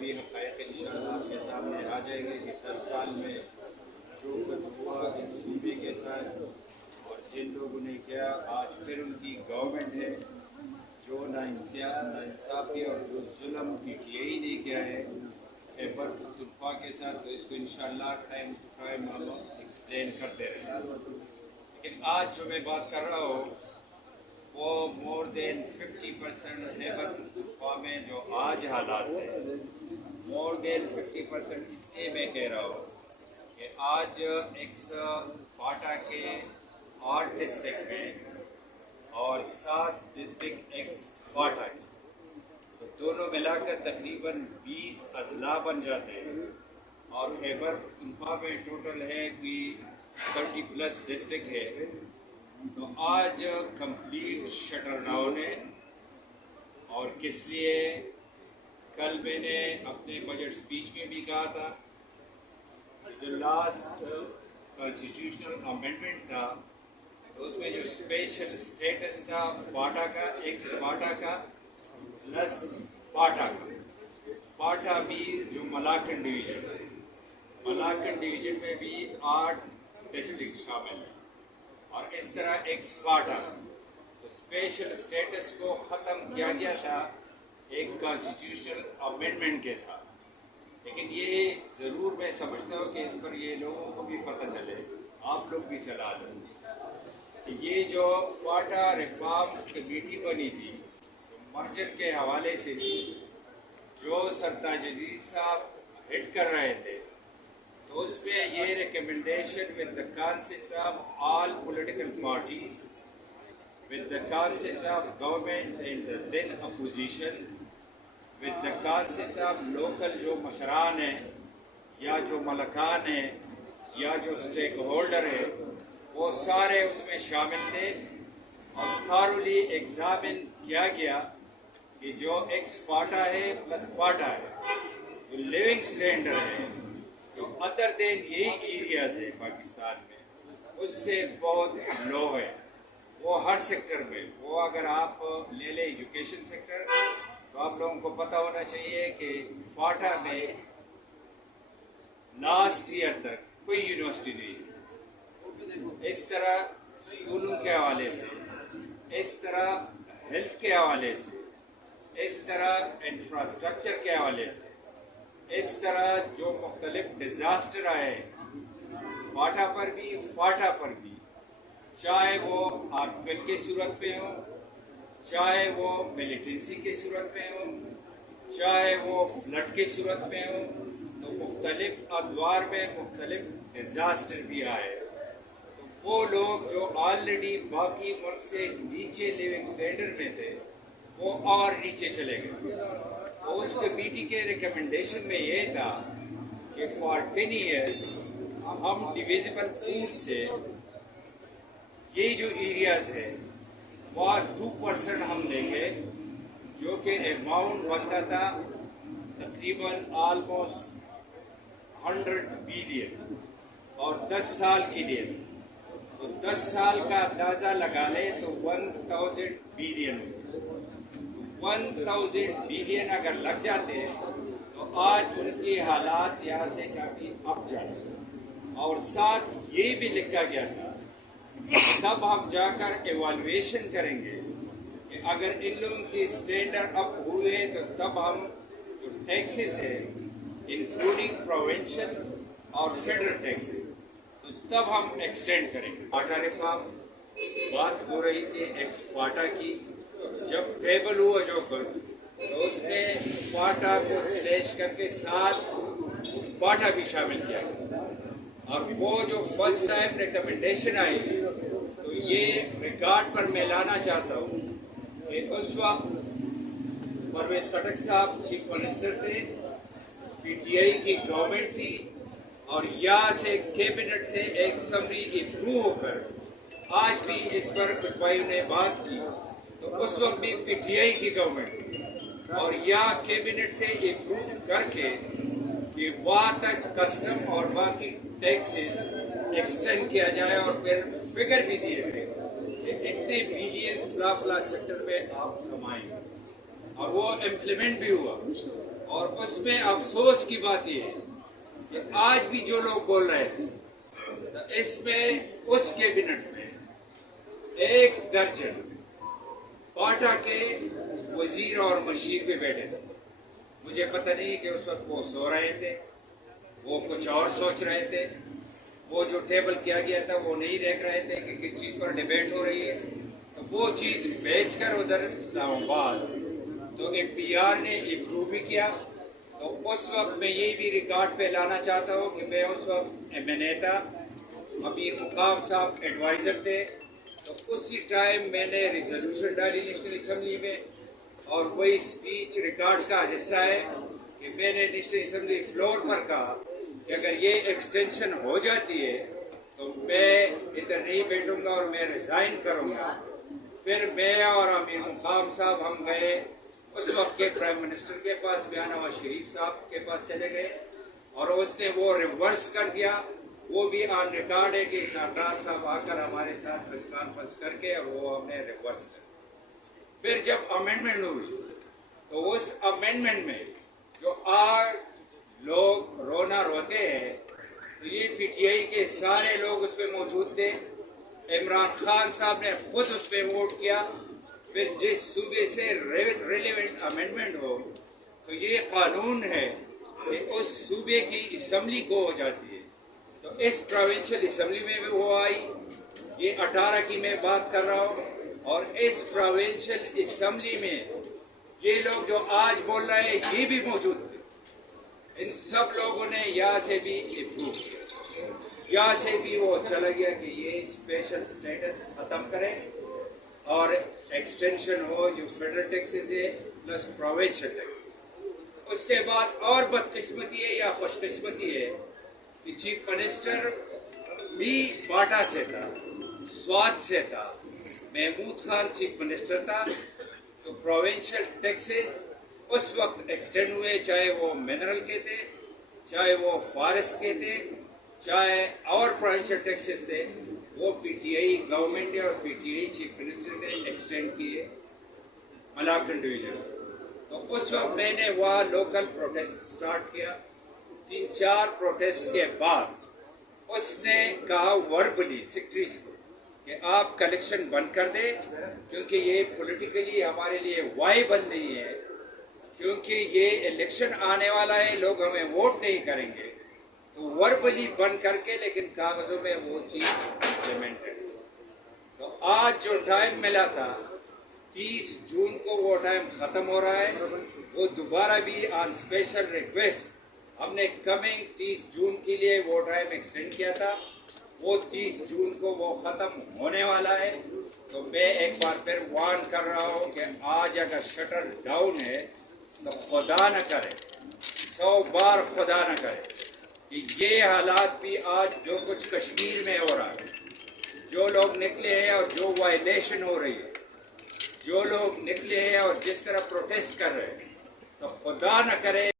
بھی حقائق انشاءاللہ آپ کے سامنے آ جائیں گے کہ 10 سال میں جو کچھ ہوا اس صوبے کے ساتھ اور جن لوگوں نے کیا آج پھر ان کی گورنمنٹ ہے جو ناانصافی اور جو ظلم پی ٹی آئی نے کیا ہے خیبر پختونخوا کے ساتھ، تو اس کو انشاءاللہ ٹائم ٹو ٹائم ہم ایکسپلین کرتے رہیں گے۔ لیکن آج جو میں بات کر رہا ہوں وہ مور دین 50% خیبر پختونخوا میں جو آج حالات ہیں، مور دین 50% اس لیے میں کہہ رہا ہوں کہ آج ایکس فاٹا کے 8 ڈسٹرکٹ میں اور 7 ڈسٹرکٹ ایکس فاٹا کے، تو دونوں ملا کر تقریباً 20 اضلاع بن جاتے ہیں، اور خیبر پختونخوا میں ٹوٹل ہے کوئی 30+ ڈسٹرکٹ ہے۔ تو آج کمپلیٹ شٹر ڈاؤن ہے، اور کس لیے؟ کل میں نے اپنے بجٹ سپیچ میں بھی کہا تھا جو لاسٹ کانسٹیٹیوشنل امینڈمنٹ تھا تو اس میں جو اسپیشل اسٹیٹس تھا فاٹا کا، ایکس فاٹا کا پلس پاٹا کا، پاٹا بھی جو ملاکنڈ ڈویژن ہے، ملاکنڈ ڈویژن میں بھی 8 ڈسٹرکٹ شامل ہیں، اور اس طرح ایکس فاٹا تو اسپیشل اسٹیٹس کو ختم کیا گیا تھا ایک کانسٹیٹیوشنل امینڈمنٹ کے ساتھ۔ لیکن یہ ضرور میں سمجھتا ہوں کہ اس پر یہ لوگوں کو بھی پتہ چلے، آپ لوگ بھی چلا دیں کہ یہ جو فاٹا ریفارمز کمیٹی بنی تھی مرجر کے حوالے سے تھی، جو سرتاج عزیز صاحب ہٹ کر رہے تھے، تو اس میں یہ recommendation with the consent of all political parties, with the consent of government and the then opposition, with the consent of local جو مشران ہیں یا جو ملکان ہیں یا جو اسٹیک ہولڈر ہیں، وہ سارے اس میں شامل تھے، اور تھارولی ایگزامن کیا گیا کہ جو ایکس فاٹا ہے پلس پاٹا ہے، جو لیونگ اسٹینڈرڈ ہے جو ادر دین یہی ایریاز ہے پاکستان میں، اس سے بہت لو ہے، وہ ہر سیکٹر میں۔ وہ اگر آپ لے لیں ایجوکیشن سیکٹر تو آپ لوگوں کو پتہ ہونا چاہیے کہ فاٹا میں لاسٹ ایئر تک کوئی یونیورسٹی نہیں ہے۔ اس طرح اسکولوں کے حوالے سے، اس طرح ہیلتھ کے حوالے سے، اس طرح انفراسٹرکچر کے حوالے سے، اس طرح جو مختلف ڈیزاسٹر آئے پاٹا پر بھی فاٹا پر بھی، چاہے وہ آرتھکویک کی صورت میں ہو، چاہے وہ ملیٹنسی کی صورت میں ہو، چاہے وہ فلڈ کی صورت میں ہو، تو مختلف ادوار میں مختلف ڈیزاسٹر بھی آئے۔ تو وہ لوگ جو آلریڈی باقی ملک سے نیچے لیونگ اسٹینڈرڈ میں تھے وہ اور نیچے چلے گئے۔ تو اس کمیٹی کے ریکمنڈیشن میں یہ تھا کہ فار 10 ایئرز ہم ڈویزیبل پول سے یہ جو ایریاز ہیں وہاں 2% ہم دیں گے، جو کہ اماؤنٹ بنتا تھا تقریباً آلموسٹ 100 بلین، اور 10 سال کے لیے، تو 10 سال کا اندازہ لگا لیں تو 1000 بلین، 1000 بلین اگر لگ جاتے ہیں تو آج ان کی حالات یہاں سے کافی اپ جاتے، اور ساتھ یہ بھی لکھا گیا تھا تب ہم جا کر ایوالویشن کریں گے کہ اگر ان لوگوں کی اسٹینڈرڈ اپ ہوئے تو تب ہم جو ٹیکسز ہیں انکلوڈنگ پروونشل اور فیڈرل ٹیکسز، تو تب ہم ایکسٹینڈ کریں گے۔ فاٹا ریفارم بات ہو رہی تھی ایکس فاٹا کی، جب ٹیبل ہوا جو کر تو اس میں فاٹا کو سلیش کر کے ساتھ پاٹا بھی شامل کیا گیا، اور وہ جو فرسٹ ٹائم ریکمنڈیشن آئی تو یہ ریکارڈ پر میں لانا چاہتا ہوں کہ اس وقت پرویز خٹک صاحب چیف منسٹر تھے، پی ٹی آئی کی گورنمنٹ تھی، اور یہاں سے کیبنٹ سے ایک سمری امپروو ہو کر آج بھی اس پر کچھ بھائیوں نے بات کی، تو اس وقت بھی پی ٹی آئی کی گورنمنٹ تھی، اور یہاں کیبنٹ سے امپروو کر کے کہ وہاں تک کسٹم اور باقی ٹیکسز ایکسٹینڈ کیا جائے، اور پھر فگر بھی دیے گئے کہ اتنے بلین فلا فلا سیکٹر میں آپ کمائیں، اور وہ امپلیمنٹ بھی ہوا، اور اس میں افسوس کی بات یہ ہے کہ آج بھی جو لوگ بول رہے تھے تو اس میں اس کیبنٹ میں 1 درجن پاٹا کے وزیر اور مشیر پہ بیٹھے تھے. مجھے پتہ نہیں کہ اس وقت وہ سو رہے تھے, وہ کچھ اور سوچ رہے تھے, وہ جو ٹیبل کیا گیا تھا وہ نہیں دیکھ رہے تھے کہ کس چیز پر ڈیبیٹ ہو رہی ہے. تو وہ چیز بیچ کر ادھر اسلام آباد تو APR نے اپروو بھی کیا. تو اس وقت میں یہی بھی ریکارڈ پہ لانا چاہتا ہوں کہ میں اس وقت MNA تھا, امیر مقام صاحب ایڈوائزر تھے. تو اسی ٹائم میں نے ریزولوشن ڈالی نیشنل اسمبلی میں, اور وہی اسپیچ ریکارڈ کا حصہ ہے کہ میں نے نیشنل اسمبلی فلور پر کہا کہ اگر یہ ایکسٹینشن ہو جاتی ہے تو میں ادھر نہیں بیٹھوں گا اور میں ریزائن کروں گا. پھر میں اور امیر مقام صاحب ہم گئے اس وقت کے پرائم منسٹر کے پاس, نواز شریف صاحب کے پاس چلے گئے, اور اس نے وہ ریورس کر دیا. وہ بھی آن ریکارڈ ہے کہ سردار صاحب آ کر ہمارے ساتھ پریس کانفرنس کر کے وہ ہم نے ریورس کر. پھر جب امینڈمنٹ ہوئی تو اس امینڈمنٹ میں جو آج لوگ رونا روتے ہیں تو یہ PTI کے سارے لوگ اس پہ موجود تھے. عمران خان صاحب نے خود اس پہ ووٹ کیا. پھر جس صوبے سے ریلیونٹ امینڈمنٹ ہو تو یہ قانون ہے کہ اس صوبے کی اسمبلی کو ہو جاتی ہے. تو اس پروونشل اسمبلی میں بھی وہ آئی. یہ 18 کی میں بات کر رہا ہوں, اور اس پروونشل اسمبلی میں یہ لوگ جو آج بول رہے ہیں یہ بھی موجود تھے. ان سب لوگوں نے یہاں سے بھی اپروو کیا, یہاں سے بھی وہ چلا گیا کہ یہ اسپیشل سٹیٹس ختم کریں اور ایکسٹینشن ہو جو فیڈرل ٹیکسز ہے پلس پروونشل ٹیکس. اس کے بعد اور بدقسمتی ہے یا خوش قسمتی ہے کہ چیف منسٹر بھی باٹا سے تھا, سوات سے تھا, محمود خان چیف منسٹر تھا. تو پروونشل ٹیکسز اس وقت ایکسٹینڈ ہوئے, چاہے وہ منرل کے تھے, چاہے وہ فارسٹ کے تھے, چاہے اور پروونشل ٹیکسز تھے, وہ PTI گورنمنٹ نے اور PTI چیف منسٹر نے ایکسٹینڈ کیے ملاکنڈ ڈویژن. تو اس وقت میں نے وہاں لوکل پروٹیسٹ سٹارٹ کیا. 3-4 پروٹیسٹ کے بعد اس نے کہا وربلی سیکرٹریز کو کہ آپ کلیکشن بند کر دیں کیونکہ یہ پولیٹیکلی ہمارے لیے وائبل نہیں ہے, کیونکہ یہ الیکشن آنے والا ہے, لوگ ہمیں ووٹ نہیں کریں گے. تو وربلی بند کر کے لیکن کاغذوں میں وہ چیز امپلیمنٹڈ. تو آج جو ٹائم ملا تھا 30 جون کو وہ ٹائم ختم ہو رہا ہے. وہ دوبارہ بھی آن اسپیشل ریکویسٹ ہم نے کمنگ 30 جون کے لیے وہ ٹائم ایکسٹینڈ کیا تھا. وہ 30 جون کو وہ ختم ہونے والا ہے. تو میں ایک بار پھر وارن کر رہا ہوں کہ آج اگر شٹر ڈاؤن ہے تو خدا نہ کرے, 100 بار خدا نہ کرے کہ یہ حالات بھی آج جو کچھ کشمیر میں ہو رہا ہے, جو لوگ نکلے ہیں اور جو وائلیشن ہو رہی ہے, جو لوگ نکلے ہیں اور جس طرح پروٹیسٹ کر رہے ہیں, تو خدا نہ کرے